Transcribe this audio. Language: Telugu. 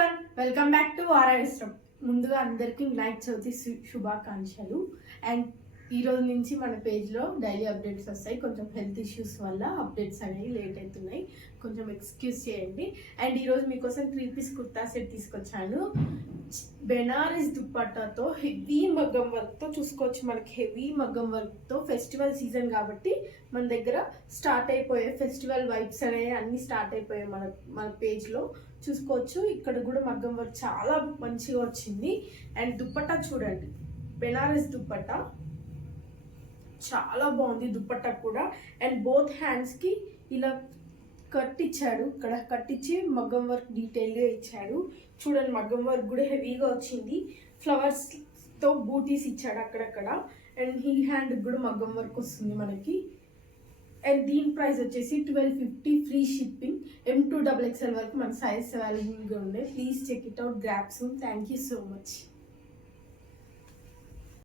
ఎవ్రీవన్, వెల్కమ్ బ్యాక్ టు వారావిశ్రం. ముందుగా అందరికీ వినాయక చవితి శుభాకాంక్షలు. అండ్ ఈ రోజు నుంచి మన పేజ్లో డైలీ అప్డేట్స్ వస్తాయి. కొంచెం హెల్త్ ఇష్యూస్ వల్ల అప్డేట్స్ అనేవి లేట్ అవుతున్నాయి, కొంచెం ఎక్స్క్యూజ్ చేయండి. అండ్ ఈరోజు మీకోసం 3 పీస్ కుర్తా సెట్ తీసుకొచ్చాను. బెనారస్ దుప్పట్టాతో హెవీ మగ్గం వర్క్తో చూసుకోవచ్చు. మనకి హెవీ మగ్గం వర్క్తో ఫెస్టివల్ సీజన్ కాబట్టి మన దగ్గర స్టార్ట్ అయిపోయాయి. ఫెస్టివల్ వైబ్స్ అనేవి అన్నీ స్టార్ట్ అయిపోయాయి మన పేజ్లో చూసుకోవచ్చు. ఇక్కడ కూడా మగ్గం వర్క్ చాలా మంచిగా వచ్చింది. అండ్ దుప్పట్టా చూడండి, బెనారస్ దుప్పట్టా చాలా బాగుంది దుప్పట్టా కూడా. అండ్ బోత్ హ్యాండ్స్కి ఇలా కట్ ఇచ్చాడు, ఇక్కడ కట్ ఇచ్చి మగ్గం వర్క్ డీటెయిల్గా ఇచ్చాడు. చూడండి, మగ్గం వర్క్ కూడా హెవీగా వచ్చింది. ఫ్లవర్స్తో బూటీస్ ఇచ్చాడు అక్కడక్కడ. అండ్ ఈ హ్యాండ్ కూడా మగ్గం వర్క్ వస్తుంది మనకి. అండ్ దీని ప్రైస్ వచ్చేసి 1250, ఫ్రీ షిప్పింగ్. M2XXL వరకు మన సైజ్ అవైలబుల్గా ఉన్నాయి. Please check it out, grab soon. Thank you so much.